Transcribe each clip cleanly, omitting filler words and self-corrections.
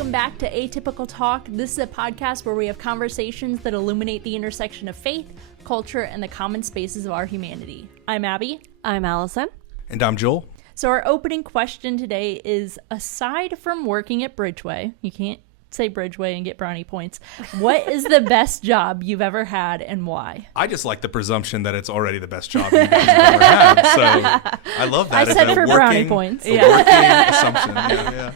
welcome back to Atypical Talk. This is a podcast where we have conversations that illuminate the intersection of faith, culture, and the common spaces of our humanity. I'm Abby. I'm Allison. And I'm Joel. So our opening question today is, aside from working at Bridgeway, you can't say Bridgeway and get brownie points, what is the best job you've ever had and why? I just like the presumption that it's already the best job you guys have ever had. So I love that. I said for brownie points. A working assumption. Yeah.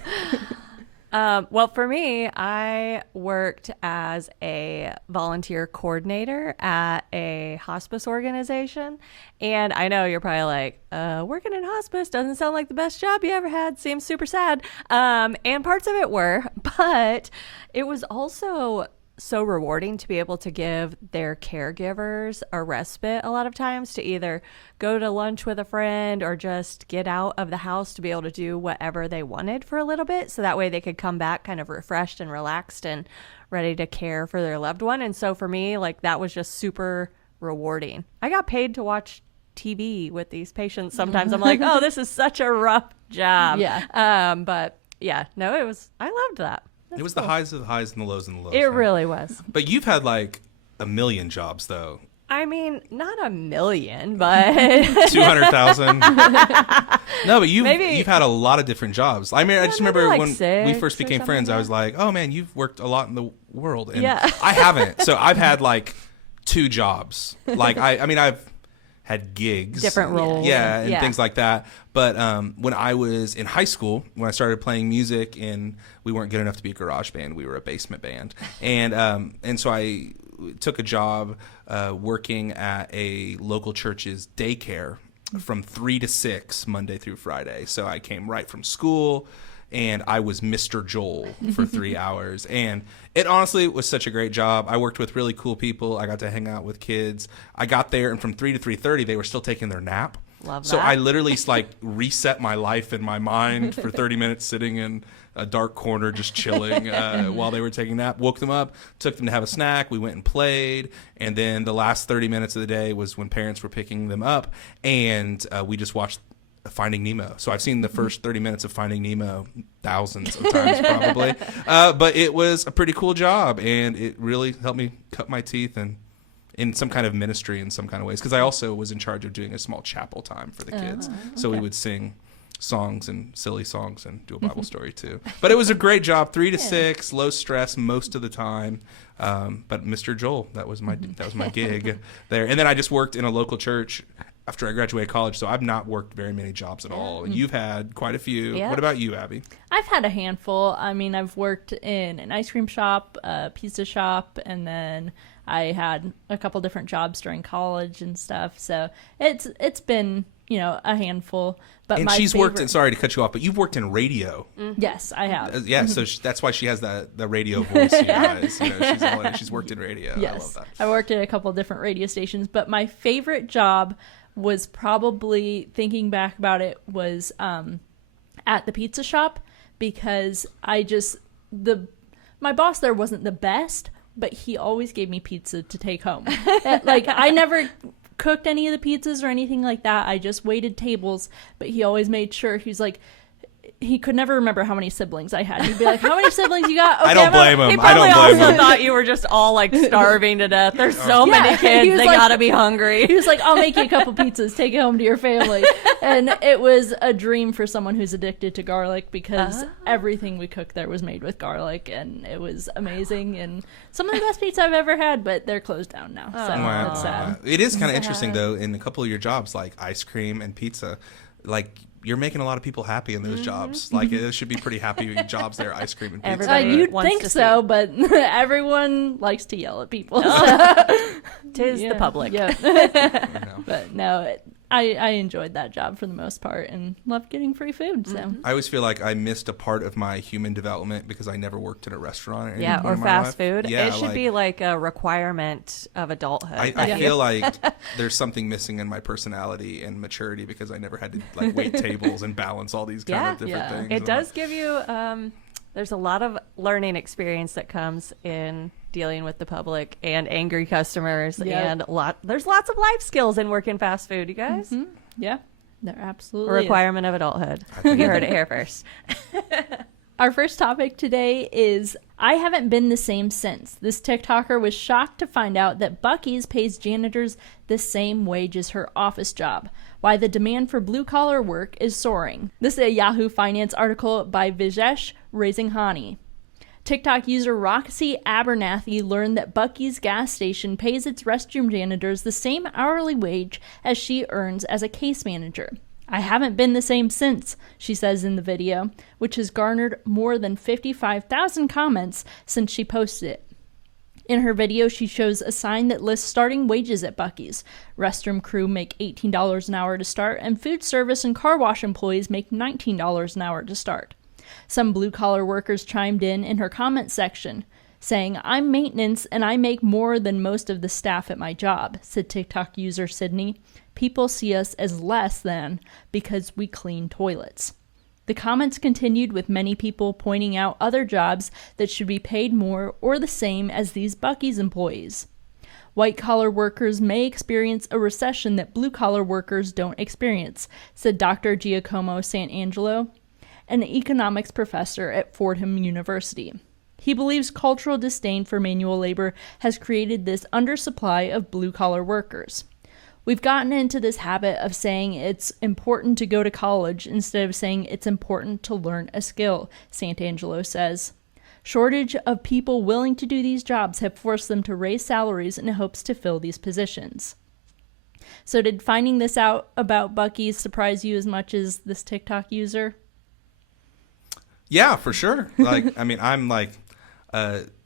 Well, for me, I worked as a volunteer coordinator at a hospice organization. And I know you're probably like, working in hospice doesn't sound like the best job you ever had. Seems super sad. And parts of it were, but it was also so rewarding to be able to give their caregivers a respite a lot of times to either go to lunch with a friend or just get out of the house to be able to do whatever they wanted for a little bit. So that way they could come back kind of refreshed and relaxed and ready to care for their loved one. And so for me, like, that was just super rewarding. I got paid to watch TV with these patients. Sometimes I'm like, oh, this is such a rough job. Yeah. But yeah, no, I loved that. It was cool. The highs of the highs and the lows of the lows. It really was. But you've had like a million jobs, though. I mean, not a million, but 200,000. No, but you've had a lot of different jobs. I mean, I just remember like when we first became friends, I was like, "Oh man, you've worked a lot in the world," and yeah. I haven't. So I've had like 2 jobs. Like I mean, I've had gigs, different roles, and things like that. But when I was in high school, when I started playing music, and we weren't good enough to be a garage band, we were a basement band, and so I took a job working at a local church's daycare from 3 to 6 Monday through Friday. So I came right from school, and I was Mr. Joel for 3 hours. And it honestly was such a great job. I worked with really cool people. I got to hang out with kids. I got there, and from 3 to 3:30, they were still taking their nap. Love that. So I literally like reset my life in my mind for 30 minutes sitting in a dark corner just chilling while they were taking a nap. Woke them up, took them to have a snack. We went and played. And then the last 30 minutes of the day was when parents were picking them up. And we just watched Finding Nemo. So I've seen the first 30 minutes of Finding Nemo thousands of times probably. But it was a pretty cool job, and it really helped me cut my teeth and in some kind of ministry in some kind of ways, because I also was in charge of doing a small chapel time for the kids. So we would sing songs and silly songs and do a Bible story too. But it was a great job, 3 to 6, low stress most of the time. But Mr. Joel, that was my gig there. And then I just worked in a local church after I graduated college, so I've not worked very many jobs at all. And you've had quite a few. Yeah. What about you, Abby? I've had a handful. I mean, I've worked in an ice cream shop, a pizza shop, and then I had a couple different jobs during college and stuff. So it's been, a handful. But and she's worked in, sorry to cut you off, but you've worked in radio. Mm-hmm. Yes, I have. Yeah, so that's why she has the radio voice. You guys. She's worked in radio. Yes. I love that. I worked at a couple different radio stations, but my favorite job was probably, thinking back about it, was at the pizza shop, because my boss there wasn't the best, but he always gave me pizza to take home. Like, I never cooked any of the pizzas or anything like that. I just waited tables, but he always made sure, he was like, he could never remember how many siblings I had. He'd be like, how many siblings you got? Okay, I don't blame him. He probably also thought you were just all like starving to death. There's so many kids, they gotta be hungry. He was like, I'll make you a couple pizzas, take it home to your family. And it was a dream for someone who's addicted to garlic, because everything we cooked there was made with garlic, and it was amazing. And some of the best pizza I've ever had, but they're closed down now. So that's sad. It is kind of interesting, though, in a couple of your jobs, like ice cream and pizza, like, you're making a lot of people happy in those jobs. Like, it should be pretty happy jobs there, ice cream and pizza. You'd think so, but everyone likes to yell at people. Tis the public. Yeah. But no, I enjoyed that job for the most part and loved getting free food. So I always feel like I missed a part of my human development because I never worked in a restaurant. Or fast food. Yeah, it should be like a requirement of adulthood. I feel like there's something missing in my personality and maturity because I never had to like wait tables and balance all these kind of different things. It does give you there's a lot of learning experience that comes in dealing with the public and angry customers, and there's lots of life skills in working fast food, you guys. Yeah, there absolutely a requirement of adulthood. You heard it here first. Our first topic today is I haven't been the same since. This TikToker was shocked to find out that Buc-ee's pays janitors the same wage as her office job. Why the demand for blue-collar work is soaring. This is a Yahoo Finance article by Vijesh Razinghani. TikTok user Roxy Abernathy learned that Buc-ee's gas station pays its restroom janitors the same hourly wage as she earns as a case manager. I haven't been the same since, she says in the video, which has garnered more than 55,000 comments since she posted it. In her video, she shows a sign that lists starting wages at Buc-ee's. Restroom crew make $18 an hour to start, and food service and car wash employees make $19 an hour to start. Some blue-collar workers chimed in her comment section, saying, I'm maintenance and I make more than most of the staff at my job, said TikTok user Sydney. People see us as less than because we clean toilets. The comments continued with many people pointing out other jobs that should be paid more or the same as these Buc-ee's employees. White-collar workers may experience a recession that blue-collar workers don't experience, said Dr. Giacomo Santangelo, an economics professor at Fordham University. He believes cultural disdain for manual labor has created this undersupply of blue-collar workers. We've gotten into this habit of saying it's important to go to college instead of saying it's important to learn a skill, Santangelo says. Shortage of people willing to do these jobs have forced them to raise salaries in hopes to fill these positions. So did finding this out about Buc-ee's surprise you as much as this TikTok user? Yeah, for sure.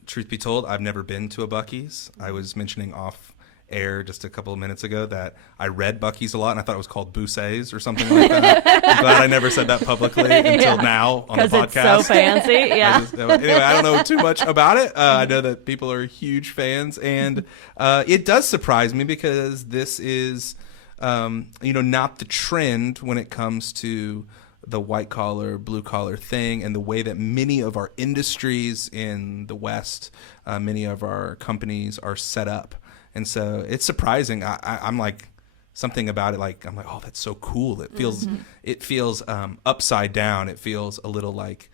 Truth be told, I've never been to a Buc-ee's. I was mentioning off air just a couple of minutes ago that I read Buc-ee's a lot and I thought it was called Boussays or something like that. I'm glad I never said that publicly until now on the podcast. Because it's so fancy, yeah. Anyway, I don't know too much about it. I know that people are huge fans, and it does surprise me because this is, not the trend when it comes to the white collar, blue collar thing, and the way that many of our industries in the West, many of our companies are set up. And so it's surprising. I'm like, something about it, like, I'm like, oh, that's so cool. It feels upside down. It feels a little like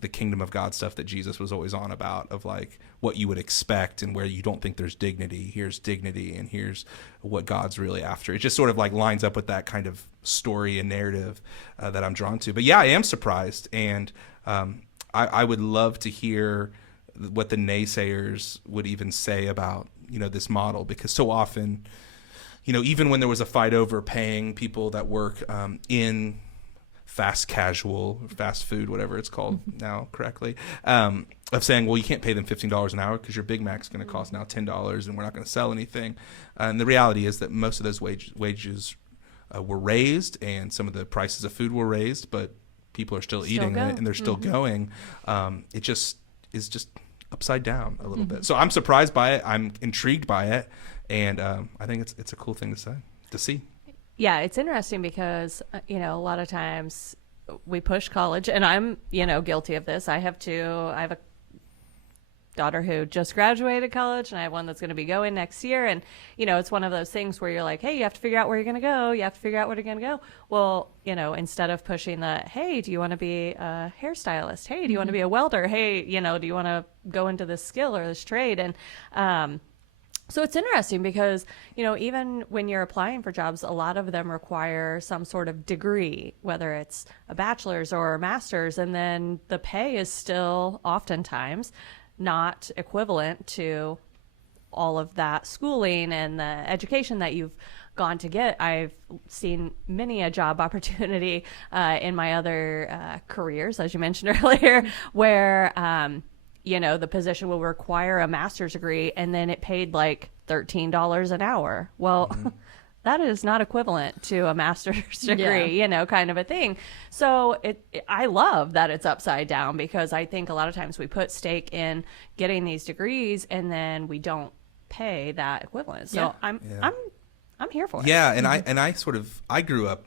the kingdom of God stuff that Jesus was always on about, of like what you would expect and where you don't think there's dignity. Here's dignity, and here's what God's really after. It just sort of like lines up with that kind of story and narrative that I'm drawn to. But yeah, I am surprised, and I would love to hear what the naysayers would even say about this model, because so often, even when there was a fight over paying people that work in fast casual, fast food, whatever it's called now correctly, of saying, well, you can't pay them $15 an hour because your Big Mac's going to cost now $10 and we're not going to sell anything. And the reality is that most of those wages were raised, and some of the prices of food were raised, but people are still eating it, and they're still going. It just is just upside down a little bit. So I'm surprised by it. I'm intrigued by it. And I think it's a cool thing to see. Yeah, it's interesting because, a lot of times we push college, and I'm, guilty of this. I have a daughter who just graduated college, and I have one that's going to be going next year. And, it's one of those things where you're like, hey, you have to figure out where you're going to go. You have to figure out where you're going to go. Well, instead of pushing the, hey, do you want to be a hairstylist? Hey, do you want to be a welder? Hey, do you want to go into this skill or this trade? And, so it's interesting because, even when you're applying for jobs, a lot of them require some sort of degree, whether it's a bachelor's or a master's, and then the pay is still oftentimes not equivalent to all of that schooling and the education that you've gone to get. I've seen many a job opportunity in my other careers, as you mentioned earlier, where the position will require a master's degree, and then it paid like $13 an hour. Well, that is not equivalent to a master's degree, kind of a thing. So I love that it's upside down, because I think a lot of times we put stake in getting these degrees and then we don't pay that equivalent. So I'm here for it. Yeah, and I grew up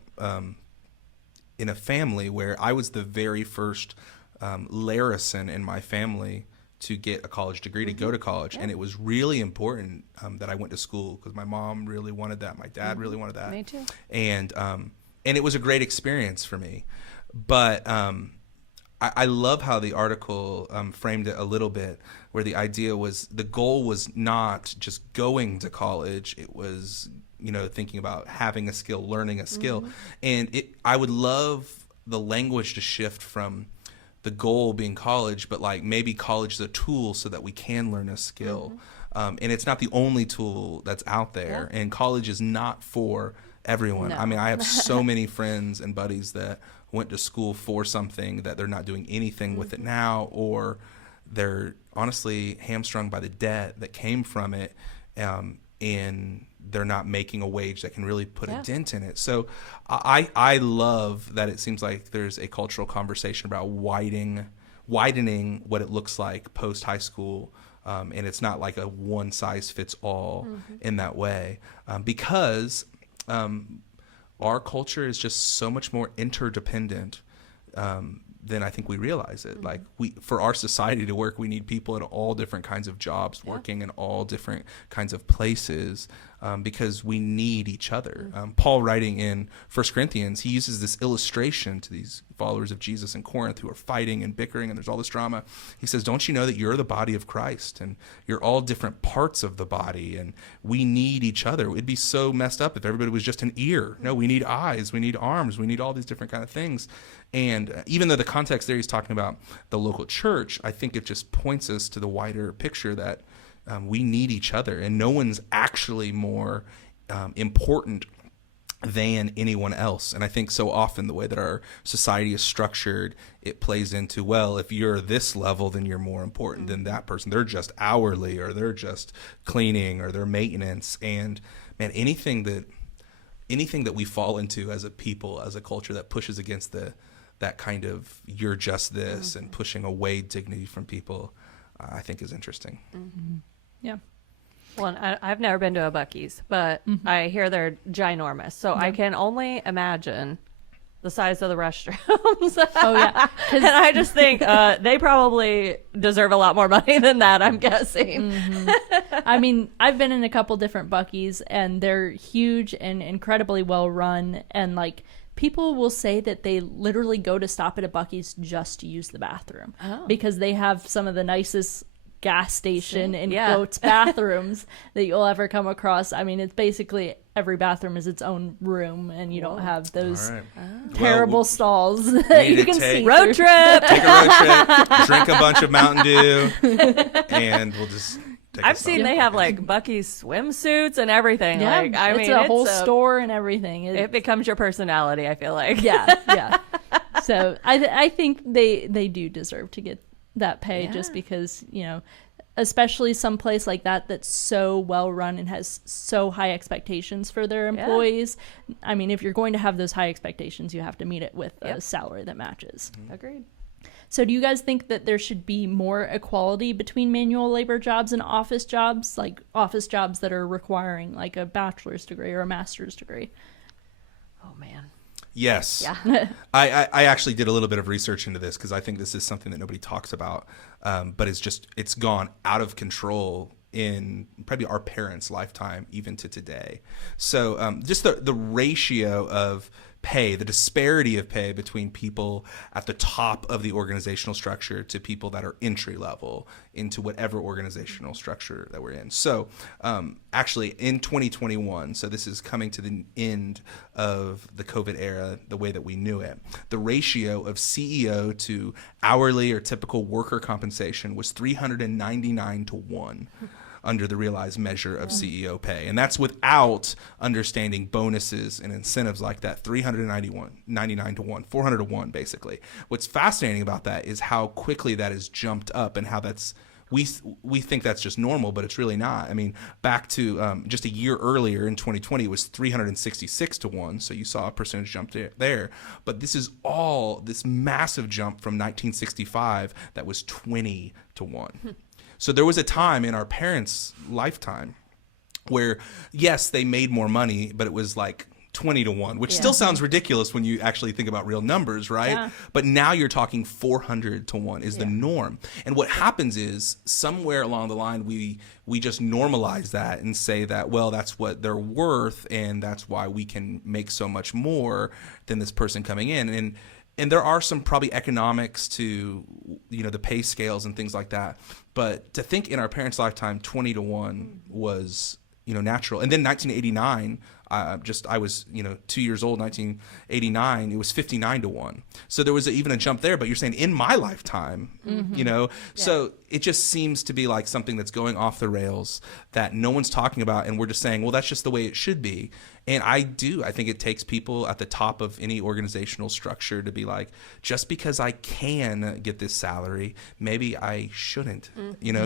in a family where I was the very first Larison in my family to get a college degree, to go to college. And it was really important that I went to school, because my mom really wanted that. My dad really wanted that. Me too. And it was a great experience for me. But I love how the article framed it a little bit, where the idea was the goal was not just going to college. It was, thinking about having a skill, learning a skill. And I would love the language to shift from the goal being college, but like maybe college is a tool so that we can learn a skill. And it's not the only tool that's out there. And college is not for everyone. No. I mean, I have so many friends and buddies that went to school for something that they're not doing anything with it now, or they're honestly hamstrung by the debt that came from it, and they're not making a wage that can really put a dent in it. So I love that it seems like there's a cultural conversation about widening what it looks like post high school. And it's not like a one size fits all in that way, because our culture is just so much more interdependent than I think we realize it. Like for our society to work, we need people in all different kinds of jobs, working in all different kinds of places, because we need each other. Paul, writing in 1 Corinthians, he uses this illustration to these followers of Jesus in Corinth who are fighting and bickering, and there's all this drama. He says, don't you know that you're the body of Christ, and you're all different parts of the body, and we need each other. It'd be so messed up if everybody was just an ear. No, we need eyes, we need arms, we need all these different kind of things. And even though the context there he's talking about the local church, I think it just points us to the wider picture that we need each other, and no one's actually more important than anyone else. And I think so often the way that our society is structured, it plays into, well, if you're this level, then you're more important than that person. They're just hourly, or they're just cleaning, or they're maintenance. And man, anything that we fall into as a people, as a culture, that pushes against that kind of you're just this and pushing away dignity from people, I think is interesting. Yeah. Well, I've never been to a Buc-ee's, but I hear they're ginormous. So I can only imagine the size of the restrooms. Oh, yeah. And I just think they probably deserve a lot more money than that, I'm guessing. I mean, I've been in a couple different Buc-ee's, and they're huge and incredibly well run. And like, people will say that they literally go to stop at a Buc-ee's just to use the bathroom because they have some of the nicest gas station and goats bathrooms that you'll ever come across. I mean, it's basically every bathroom is its own room, and you don't have those terrible stalls that you can see. Road trip. Take a road trip, drink a bunch of Mountain Dew, and we'll just I've seen they have like Buc-ee's swimsuits and everything. Yeah, like, I mean, a whole store and everything. It becomes your personality, I feel like. Yeah. So I think they do deserve to get that pay just because, especially some place like that that's so well run and has so high expectations for their employees. I mean, if you're going to have those high expectations, you have to meet it with a salary that matches. Agreed. So do you guys think that there should be more equality between manual labor jobs and office jobs, like office jobs that are requiring like a bachelor's degree or a master's degree? Oh, man. Yes. Yeah. I actually did a little bit of research into this because I think this is something that nobody talks about, but it's gone out of control in probably our parents' lifetime, even to today. So just the ratio of pay, the disparity of pay between people at the top of the organizational structure to people that are entry level into whatever organizational structure that we're in. So actually in 2021, so this is coming to the end of the COVID era, the way that we knew it, the ratio of CEO to hourly or typical worker compensation was 399 to 1. Under the realized measure of CEO pay. And that's without understanding bonuses and incentives like that. 99 to 1, 400 to 1, basically. What's fascinating about that is how quickly that has jumped up and how that's, we think that's just normal, but it's really not. I mean, back to just a year earlier in 2020, it was 366 to 1. So you saw a percentage jump there. But this is all this massive jump from 1965 that was 20 to 1. So there was a time in our parents' lifetime where, yes, they made more money, but it was like 20 to 1, which still sounds ridiculous when you actually think about real numbers, right? Yeah. But now you're talking 400 to 1 is the norm. And what happens is somewhere along the line, we just normalize that and say that, well, that's what they're worth, and that's why we can make so much more than this person coming in. and there are some probably economics to, the pay scales and things like that. But to think in our parents' lifetime, 20-1 was, natural. And then 1989, I was, 2 years old, 1989, it was 59-1. So there was even a jump there, but you're saying in my lifetime, so it just seems to be like something that's going off the rails that no one's talking about. And we're just saying, well, that's just the way it should be. And I think it takes people at the top of any organizational structure to be like, just because I can get this salary, maybe I shouldn't,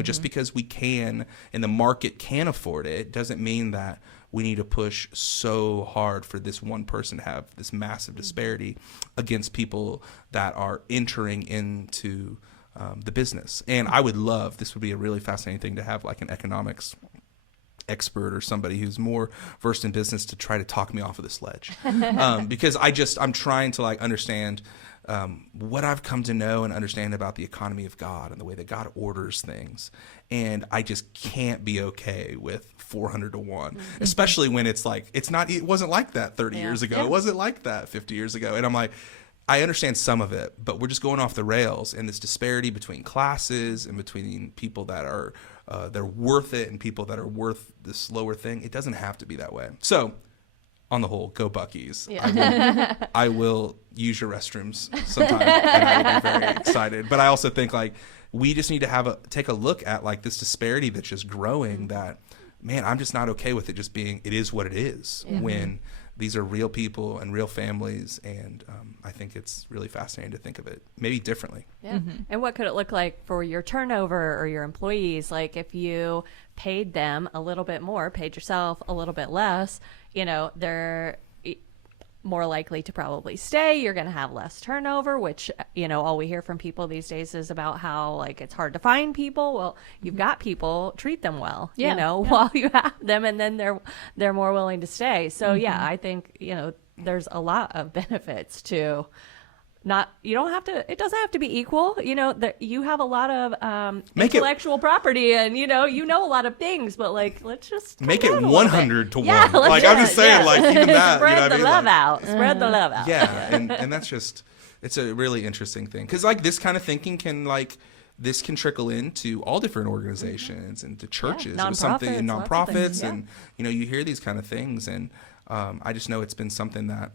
just because we can and the market can afford it doesn't mean that we need to push so hard for this one person to have this massive disparity against people that are entering into the business. And I would love, this would be a really fascinating thing to have like an economics expert or somebody who's more versed in business to try to talk me off of this ledge. Because I'm trying to like understand what I've come to know and understand about the economy of God and the way that God orders things. And I just can't be okay with 400-1, especially when it's like, it wasn't like that 30 years ago. It wasn't like that 50 years ago. And I'm like, I understand some of it, but we're just going off the rails, and this disparity between classes and between people that are they're worth it and people that are worth this lower thing. It doesn't have to be that way. So on the whole, go Buc-ee's. Yeah. I will use your restrooms sometime, and I will be very excited. But I also think like we just need to take a look at like this disparity that's just growing. That, man, I'm just not okay with it just being, it is what it is, when these are real people and real families. And I think it's really fascinating to think of it maybe differently. Yeah. And what could it look like for your turnover or your employees? Like if you paid them a little bit more, paid yourself a little bit less, they're more likely to probably stay. You're going to have less turnover, which, all we hear from people these days is about how like it's hard to find people. Well, you've got people, treat them well, while you have them, and then they're more willing to stay. So I think, there's a lot of benefits to it doesn't have to be equal. You have a lot of intellectual property, and you know a lot of things, but like let's just make it 100-1. Yeah, like I'm just saying, like even that, spread the love out. Spread the love out. Yeah, and that's just, it's a really interesting thing, because like this kind of thinking can trickle into all different organizations and to churches. It was something in nonprofits, and you hear these kind of things, and I just know it's been something that,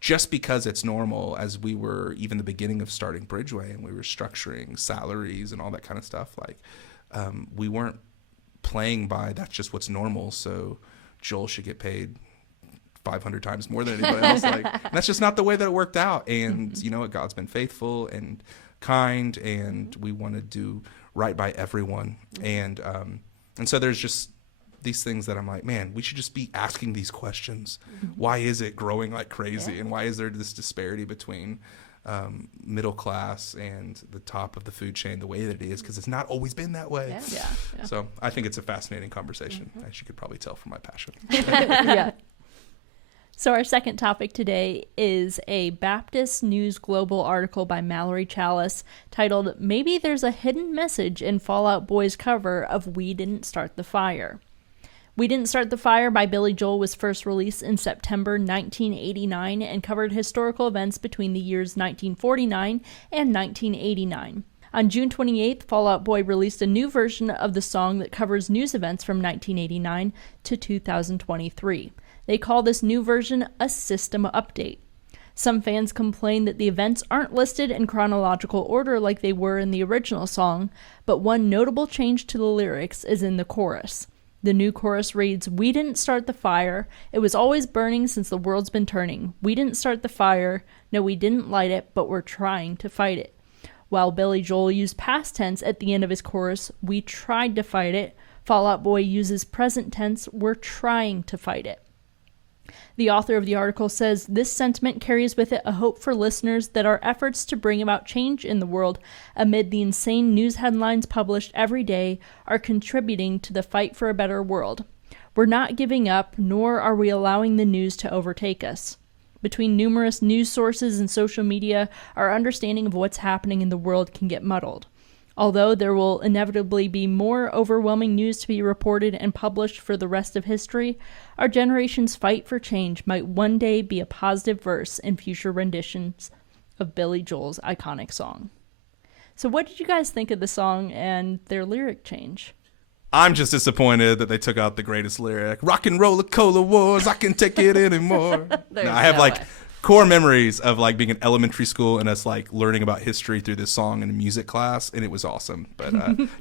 just because it's normal, as we were even the beginning of starting Bridgeway and we were structuring salaries and all that kind of stuff, like we weren't playing by that's just what's normal, so Joel should get paid 500 times more than anybody else. Like, that's just not the way that it worked out. And you know what? God's been faithful and kind, and we want to do right by everyone. And so there's just these things that I'm like, man, we should just be asking these questions. Why is it growing like crazy? And why is there this disparity between middle class and the top of the food chain the way that it is? Because it's not always been that way. Yeah. So I think it's a fascinating conversation, as you could probably tell from my passion. Yeah. So our second topic today is a Baptist News Global article by Mallory Chalice titled, "Maybe There's a Hidden Message in Fall Out Boy's Cover of We Didn't Start the Fire." We Didn't Start the Fire by Billy Joel was first released in September 1989 and covered historical events between the years 1949 and 1989. On June 28th, Fall Out Boy released a new version of the song that covers news events from 1989 to 2023. They call this new version a system update. Some fans complain that the events aren't listed in chronological order like they were in the original song, but one notable change to the lyrics is in the chorus. The new chorus reads, "We didn't start the fire. It was always burning since the world's been turning. We didn't start the fire. No, we didn't light it, but we're trying to fight it." While Billy Joel used past tense at the end of his chorus, "We tried to fight it," Fall Out Boy uses present tense, "We're trying to fight it." The author of the article says this sentiment carries with it a hope for listeners that our efforts to bring about change in the world amid the insane news headlines published every day are contributing to the fight for a better world. We're not giving up, nor are we allowing the news to overtake us. Between numerous news sources and social media, our understanding of what's happening in the world can get muddled. Although there will inevitably be more overwhelming news to be reported and published for the rest of history, our generation's fight for change might one day be a positive verse in future renditions of Billy Joel's iconic song. So what did you guys think of the song and their lyric change? I'm just disappointed that they took out the greatest lyric. Rock and roller cola wars, I can't take it anymore. No, I have core memories of like being in elementary school and us like learning about history through this song in a music class, and it was awesome. But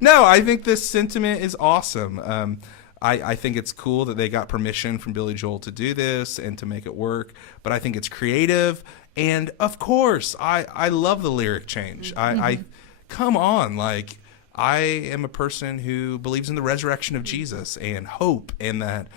no, I think this sentiment is awesome. I think it's cool that they got permission from Billy Joel to do this and to make it work, but I think it's creative. And of course, I love the lyric change. I come on, like, I am a person who believes in the resurrection of Jesus and hope, and that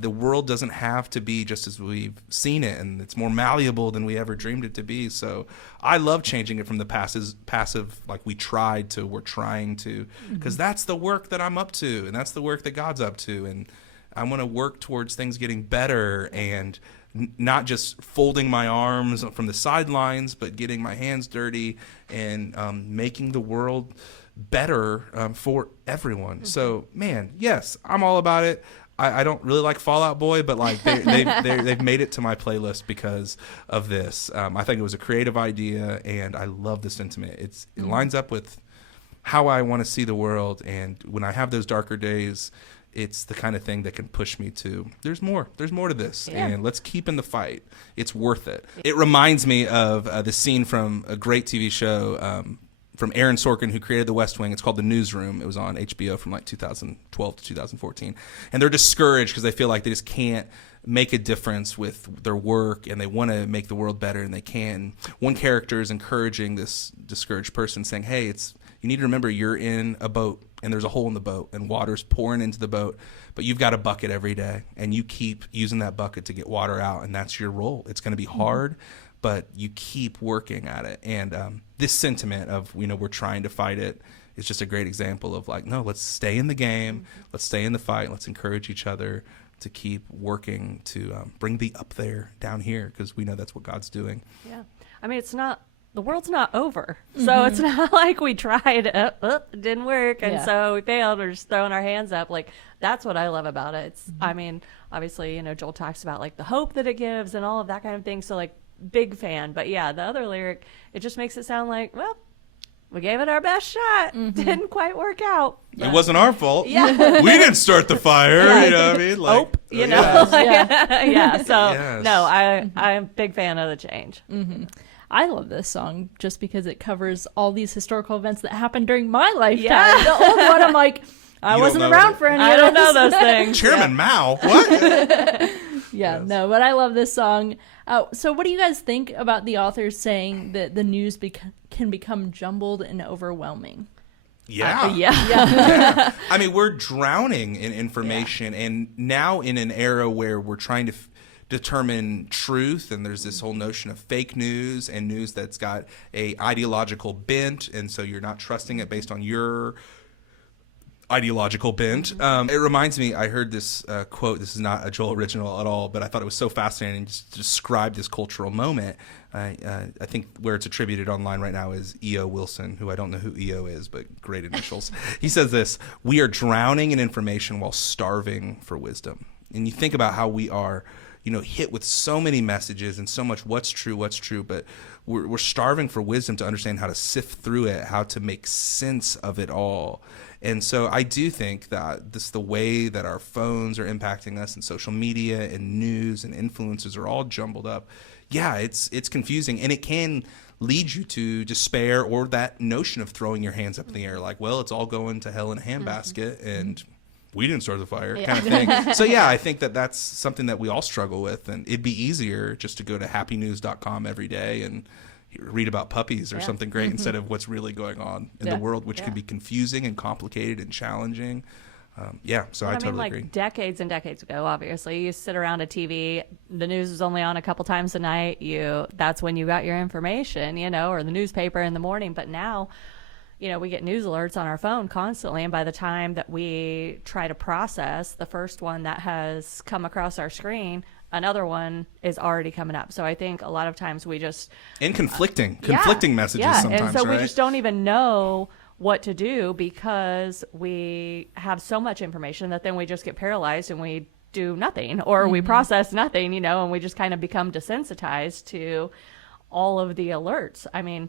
the world doesn't have to be just as we've seen it, and it's more malleable than we ever dreamed it to be. So I love changing it from the passive, like we tried, to we're trying to, because that's the work that I'm up to, and that's the work that God's up to, and I want to work towards things getting better, and not just folding my arms from the sidelines, but getting my hands dirty and making the world better for everyone. So, man, yes, I'm all about it. I don't really like Fall Out Boy, but like they've made it to my playlist because of this. I think it was a creative idea, and I love the sentiment. It lines up with how I want to see the world, and when I have those darker days, it's the kind of thing that can push me to, there's more to this, and let's keep in the fight. It's worth it. It reminds me of the scene from a great TV show from Aaron Sorkin, who created The West Wing. It's called The Newsroom. It was on HBO from like 2012 to 2014. And they're discouraged because they feel like they just can't make a difference with their work, and they want to make the world better, and they can. One character is encouraging this discouraged person, saying, hey, you need to remember you're in a boat, and there's a hole in the boat, and water's pouring into the boat, but you've got a bucket every day, and you keep using that bucket to get water out, and that's your role. It's going to be hard, but you keep working at it. And this sentiment of, we're trying to fight it is just a great example of like, no, let's stay in the game, let's stay in the fight, let's encourage each other to keep working to bring the up there down here, because we know that's what God's doing. Yeah. I mean, the world's not over. So it's not like we tried, it didn't work, and so we failed, or just throwing our hands up. Like, that's what I love about it. It's, I mean, obviously, Joel talks about like the hope that it gives and all of that kind of thing. So like, big fan. But yeah, the other lyric, it just makes it sound like, well, we gave it our best shot. Didn't quite work out. It wasn't our fault. Yeah. We didn't start the fire. You know what I mean? Like, So no, I'm a big fan of the change. I love this song just because it covers all these historical events that happened during my lifetime. Yeah. The old one, I'm like, I wasn't around for any of this. I don't know those things. Chairman Mao, what? No, but I love this song. So what do you guys think about the authors saying that the news can become jumbled and overwhelming? Yeah. I mean, we're drowning in information, and now in an era where we're trying to determine truth, and there's this whole notion of fake news and news that's got a ideological bent, and so you're not trusting it based on your ideological bent. It reminds me, I heard this quote. This is not a Joel original at all, but I thought it was so fascinating just to describe this cultural moment. I think where it's attributed online right now is E.O. Wilson, who I don't know who E.O. is, but great initials. He says this: we are drowning in information while starving for wisdom. And you think about how we are hit with so many messages and so much what's true, but we're starving for wisdom to understand how to sift through it, how to make sense of it all. And so I do think that the way that our phones are impacting us, and social media and news and influences are all jumbled up. Yeah, it's confusing, and it can lead you to despair, or that notion of throwing your hands up in the air like, well, it's all going to hell in a handbasket, and we didn't start the fire kind of thing. So yeah, I think that that's something that we all struggle with, and it'd be easier just to go to happynews.com every day and read about puppies or something great instead of what's really going on in the world, which can be confusing and complicated and challenging. So I totally agree. Decades and decades ago, obviously, you sit around a TV, the news was only on a couple times a night. That's when you got your information, or the newspaper in the morning. But now, we get news alerts on our phone constantly, and by the time that we try to process the first one that has come across our screen, another one is already coming up. So I think a lot of times we just... And conflicting messages sometimes, and so right? we just don't even know what to do because we have so much information that then we just get paralyzed and we do nothing, or we process nothing, and we just kind of become desensitized to all of the alerts. I mean,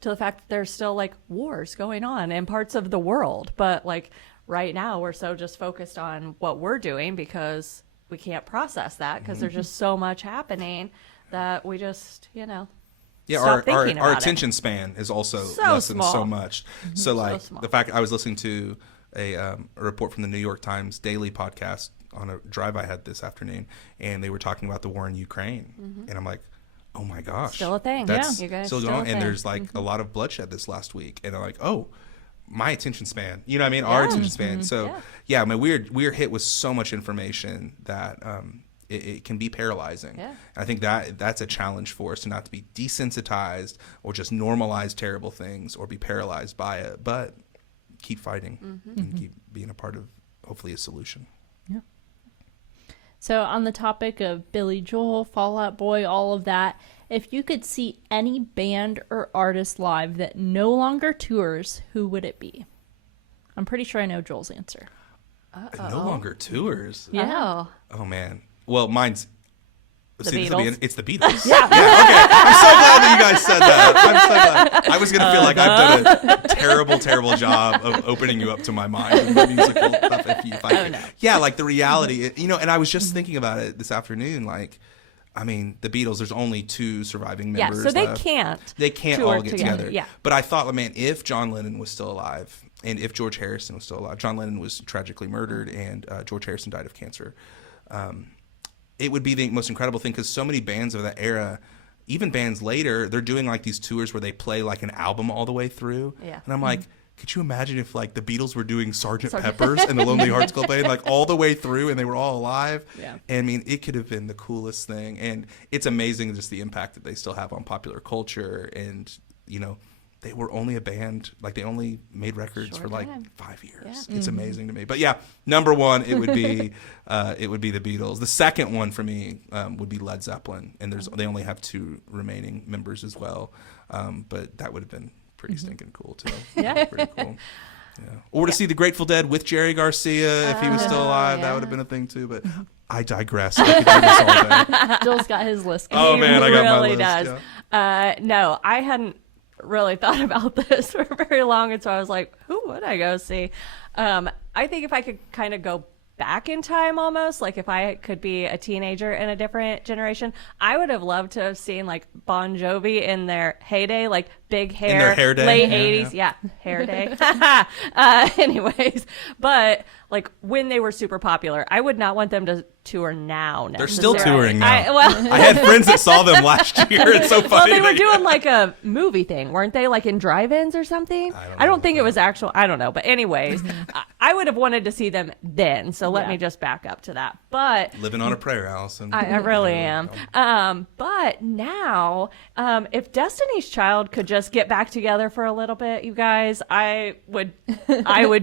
to the fact that there's still like wars going on in parts of the world, but like right now we're so just focused on what we're doing because we can't process that because there's just so much happening that we just, Yeah, stop thinking our about attention span is also So lessened small. so much. So like small. the fact I was listening to a report from the New York Times daily podcast on a drive I had this afternoon, and they were talking about the war in Ukraine, and I'm like, oh my gosh, Still a thing. That's Yeah, you guys, still still going a on, and thing. there's like a lot of bloodshed this last week, and I'm like, oh, my attention span, you know what I mean? Our attention span. So yeah, I mean, we're hit with so much information that it can be paralyzing. Yeah. I think that's a challenge for us, to not to be desensitized or just normalize terrible things or be paralyzed by it, but keep fighting and keep being a part of hopefully a solution. So on the topic of Billy Joel, Fall Out Boy, all of that, if you could see any band or artist live that no longer tours, who would it be? I'm pretty sure I know Joel's answer. No longer tours. Yeah. Oh man. Well, mine's The this Beatles? will be it's the Beatles. Yeah. Okay. I'm so glad that you guys said that. I'm so glad. I was gonna feel like I've done a terrible job of opening you up to my mind with musical stuff. If I could. no. Yeah, like the reality, and I was just thinking about it this afternoon. Like, I mean, the Beatles. There's only 2 surviving Yeah, members. so they left. can't. They can't tour all get together. Yeah. But I thought, man, if John Lennon was still alive, and if George Harrison was still alive, John Lennon was tragically murdered, and George Harrison died of cancer. It would be the most incredible thing, because so many bands of that era, even bands later, they're doing like these tours where they play like an album all the way through. Yeah. And I'm like, could you imagine if like the Beatles were doing Sgt. Pepper's and the Lonely Hearts Club Band like all the way through, and they were all alive? Yeah. And I mean, it could have been the coolest thing. And it's amazing just the impact that they still have on popular culture. And, they were only a band, like they only made records Short for like time. 5 years. Yeah. It's amazing to me. But yeah, number one, it would be the Beatles. The second one for me would be Led Zeppelin, and they only have 2 remaining members as well. But that would have been pretty stinking cool too. Yeah. Pretty cool. Yeah. Or to see the Grateful Dead with Jerry Garcia if he was still alive, that would have been a thing too. But I digress. I could do this all day. Joel's got his list. Oh, He man, I got my really list, does. No, I hadn't really thought about this for very long, and so I was like, who would I go see? I think if I could kind of go back in time almost, like if I could be a teenager in a different generation, I would have loved to have seen like Bon Jovi in their heyday, like big hair, their hair day? late Yeah, 80s, yeah, hair day. Anyways, but like when they were super popular, I would not want them to tour now. They're still necessarily. touring now. I I had friends that saw them last year. It's so well, funny. they were that- doing like a movie thing, weren't they? Like in drive-ins or something? I don't know think it about was actual. I don't know. But anyways, I would have wanted to see them then. So let Yeah. me just back up to that. But Living on a prayer, Allison. I really am. But now, if Destiny's Child could just get back together for a little bit, you guys, I would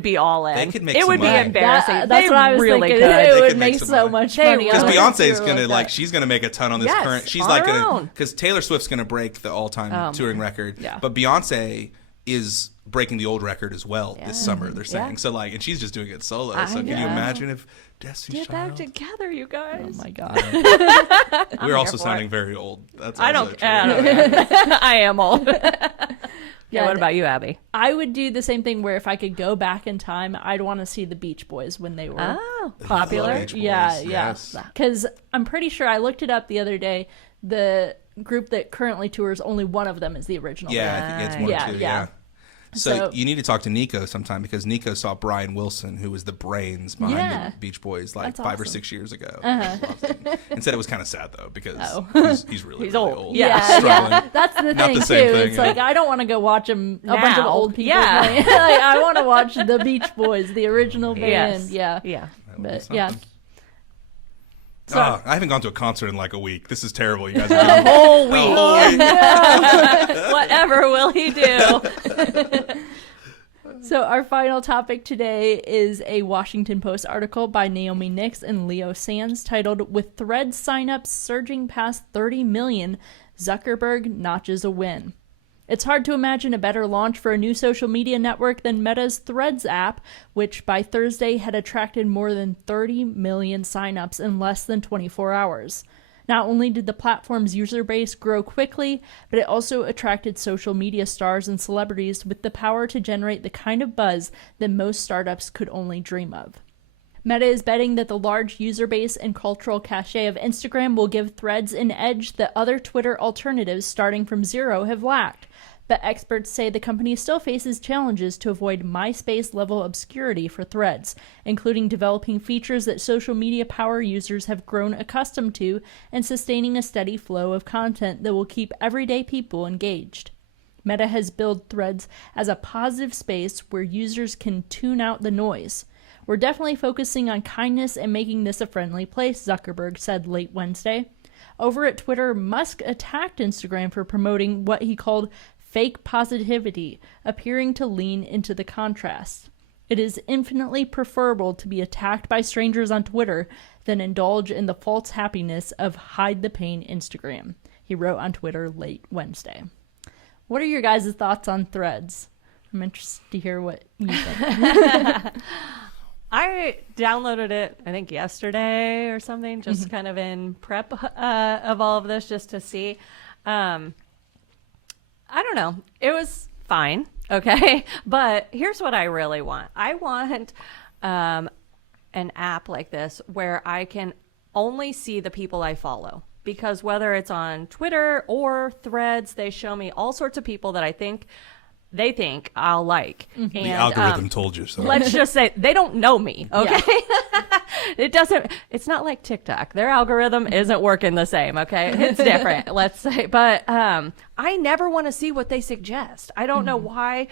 be all in. They could make it some would money. be embarrassing. That's They what I was really thinking. could. It They would could make make some so money. much They money. would. Because on a Beyonce's tour gonna that. she's gonna make a ton on this Yes, current. She's on like her gonna own. because Taylor Swift's gonna break the all-time touring record. yeah. But Beyonce is breaking the old record as well this summer. They're saying Yeah. so like, and she's just doing it solo. I So can you know. imagine if Destiny's Get back Child? together, you guys. Oh my god. We're also for sounding it. very old. That's I also don't. true. I don't care. I am old. Yeah. What and about you, Abby? I would do the same thing where if I could go back in time, I'd want to see the Beach Boys when they were Oh, Love popular. Beach Boys, yeah, yes. Because I'm pretty sure I looked it up the other day. The group that currently tours, only one of them is the original. Yeah, I think it's one Yeah, or two. yeah. Yeah. So, So- you need to talk to Nico sometime, because Nico saw Brian Wilson, who was the brains behind Yeah. the Beach Boys, like That's 5 or awesome. 6 years ago. And said it was kind of sad though, because Oh. he's really, He's really old. old. Yeah, Struggling. yeah, that's the Not thing the same too. thing, It's yeah. like I don't want to go watch them a bunch of Now. old people. Yeah. Playing. Like, I want to watch the Beach Boys, the original band. Yes. Yeah, Yeah. That would be but something. yeah. So, I haven't gone to a concert in like a week. This is terrible. You guys are doing Whole the week. whole week. Whatever will he do? So our final topic today is a Washington Post article by Naomi Nix and Leo Sands titled "With Threads signups surging past 30 million, Zuckerberg notches a win." It's hard to imagine a better launch for a new social media network than Meta's Threads app, which by Thursday had attracted more than 30 million signups in less than 24 hours. Not only did the platform's user base grow quickly, but it also attracted social media stars and celebrities with the power to generate the kind of buzz that most startups could only dream of. Meta is betting that the large user base and cultural cachet of Instagram will give Threads an edge that other Twitter alternatives starting from zero have lacked. But experts say the company still faces challenges to avoid MySpace-level obscurity for Threads, including developing features that social media power users have grown accustomed to and sustaining a steady flow of content that will keep everyday people engaged. Meta has billed Threads as a positive space where users can tune out the noise. We're definitely focusing on kindness and making this a friendly place, Zuckerberg said late Wednesday. Over at Twitter, Musk attacked Instagram for promoting what he called fake positivity, appearing to lean into the contrast. It is infinitely preferable to be attacked by strangers on Twitter than indulge in the false happiness of hide the pain Instagram, he wrote on Twitter late Wednesday. What are your guys' thoughts on Threads? I'm interested to hear what you think. I downloaded it, I think, yesterday or something, just kind of in prep of all of this, just to see. I don't know. It was fine, okay? But here's what I really want. I want an app like this where I can only see the people I follow. Because whether it's on Twitter or Threads, they show me all sorts of people that they think I'll like. And, the algorithm told you so. Let's just say they don't know me, okay? Yeah. It's not like TikTok. Their algorithm isn't working the same, okay? It's different, let's say. But I never want to see what they suggest. I don't know why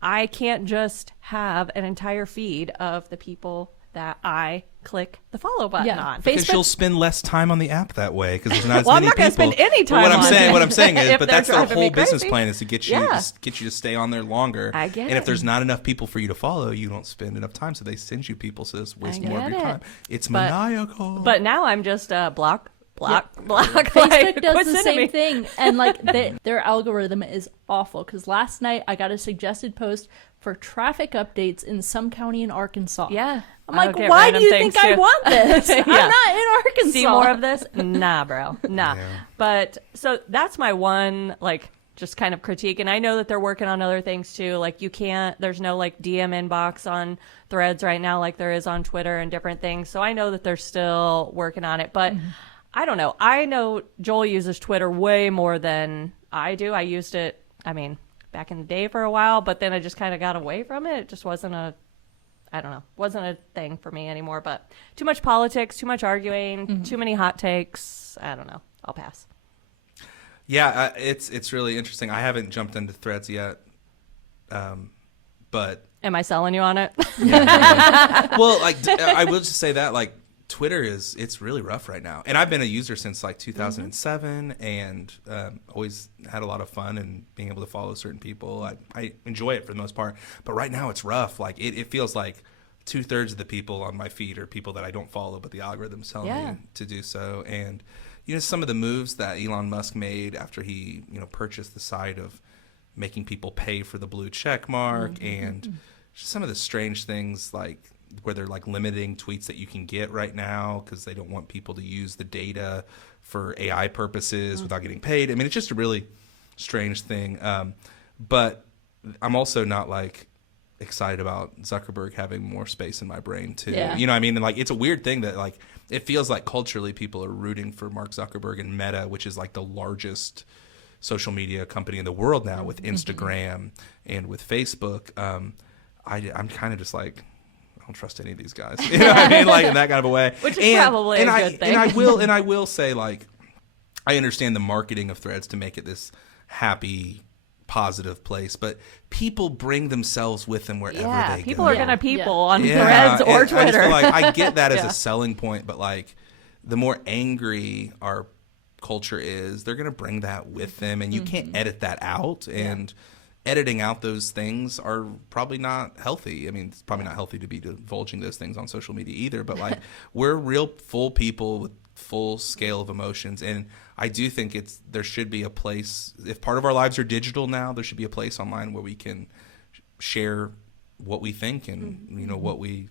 I can't just have an entire feed of the people that I click the follow button on. Because you'll spend less time on the app that way because there's not as well, many people. I'm not going to spend any time what on it. What I'm saying is, but that's their driving me whole business crazy. plan is to get you to stay on there longer. I get and it. if there's not enough people for you to follow, you don't spend enough time. So they send you people, so it's wasting more of your time. It's maniacal. But now I'm just block. Facebook like, does the same thing, and like their algorithm is awful. Because last night I got a suggested post for traffic updates in some county in Arkansas. Yeah, I'm like, why do you think I want this? Yeah. I'm not in Arkansas. See more of this? Nah, bro, nah. Yeah. But so that's my one just kind of critique, and I know that they're working on other things too. Like there's no DM inbox on Threads right now like there is on Twitter and different things. So I know that they're still working on it, but. I don't know. I know Joel uses Twitter way more than I do. I used it, back in the day for a while, but then I just kind of got away from it. It just wasn't wasn't a thing for me anymore. But too much politics, too much arguing, too many hot takes. I don't know. I'll pass. Yeah, it's really interesting. I haven't jumped into Threads yet, but am I selling you on it? Yeah, well, I will just say that Twitter it's really rough right now, and I've been a user since 2007, and always had a lot of fun and being able to follow certain people. I enjoy it for the most part, but right now it's rough. It feels like 2/3 of the people on my feed are people that I don't follow, but the algorithm's telling me to do so. And some of the moves that Elon Musk made after he purchased the site of making people pay for the blue check mark, and just some of the strange things where they're limiting tweets that you can get right now because they don't want people to use the data for AI purposes without getting paid. It's just a really strange thing. But I'm also not excited about Zuckerberg having more space in my brain too. Yeah. You know what I mean? And it's a weird thing that it feels like culturally people are rooting for Mark Zuckerberg and Meta, which is the largest social media company in the world now with Instagram and with Facebook. I'm kind of just I don't trust any of these guys. You know what I mean? In that kind of a way. Which is probably a good thing. And I will say, I understand the marketing of Threads to make it this happy, positive place, but people bring themselves with them wherever they go. People are going to on Threads or Twitter. I just feel I get that as a selling point, but the more angry our culture is, they're going to bring that with them, and you can't edit that out. And editing out those things are probably not healthy. It's probably not healthy to be divulging those things on social media either, but we're real full people with full scale of emotions. And I do think there should be a place, if part of our lives are digital now, there should be a place online where we can share what we think and, what we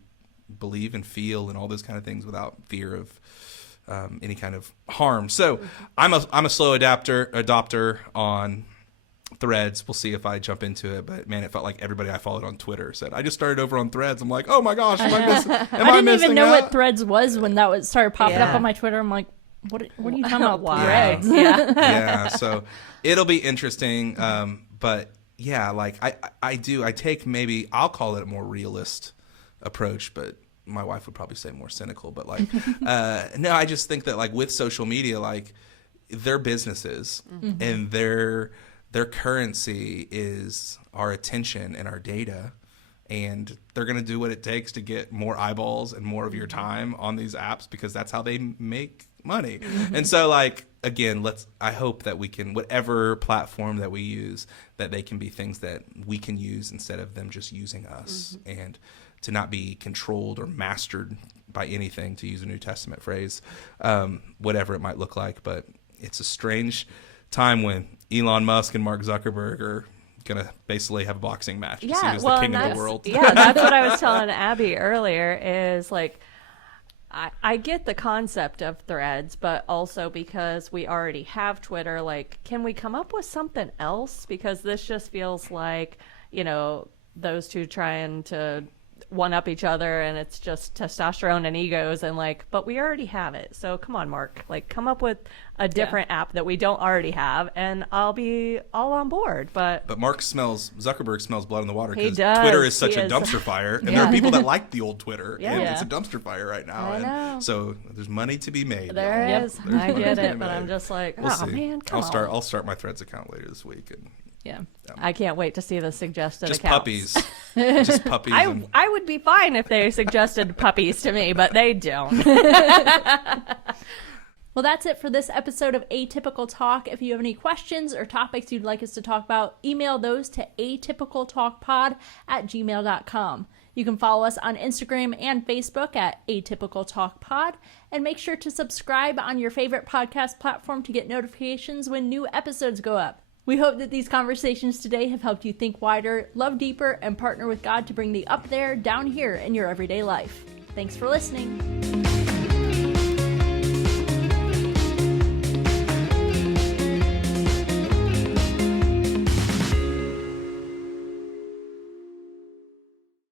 believe and feel and all those kind of things without fear of any kind of harm. So I'm a slow adopter on Threads. We'll see if I jump into it, but man, it felt like everybody I followed on Twitter said, I just started over on Threads. I'm like, oh my gosh, am I didn't even know out? what Threads was when that started popping up Yeah. on my Twitter. I'm like, what are you talking about? Why? Threads? Yeah. Yeah, so it'll be interesting. But yeah, like I take, maybe I'll call it a more realist approach, but my wife would probably say more cynical. But like, no, I just think that like with social media, like they're businesses and their currency is our attention and our data. And they're going to do what it takes to get more eyeballs and more of your time on these apps because that's how they make money. And so like, again, I hope that we can, whatever platform that we use, that they can be things that we can use instead of them just using us, and to not be controlled or mastered by anything, to use a New Testament phrase, whatever it might look like. But it's a strange time when Elon Musk and Mark Zuckerberg are gonna basically have a boxing match to see who's the king of the world. Yeah, that's what I was telling Abby earlier, is like, I get the concept of Threads, but also because we already have Twitter, like, can we come up with something else? Because this just feels like, those two trying to one up each other, and it's just testosterone and egos, and like, but we already have it. So come on, Mark, like, come up with a different app that we don't already have, and I'll be all on board. But Zuckerberg smells blood in the water, He because does. Twitter is such He a is. dumpster fire, and there are people that like the old Twitter, and Yeah. it's a dumpster fire right now. I know. So there's money to be made. there y'all. is. There's I money get to be it, but made. I'm just like, We'll oh see. man, come on. I'll start my Threads account later this week, and Yeah. I can't wait to see the suggested just accounts. puppies, just puppies. and I would be fine if they suggested puppies to me, but they don't. Well, that's it for this episode of Atypical Talk. If you have any questions or topics you'd like us to talk about, email those to atypicaltalkpod@gmail.com. You can follow us on Instagram and Facebook at Atypical Talk Pod, and make sure to subscribe on your favorite podcast platform to get notifications when new episodes go up. We hope that these conversations today have helped you think wider, love deeper, and partner with God to bring the up there, down here in your everyday life. Thanks for listening.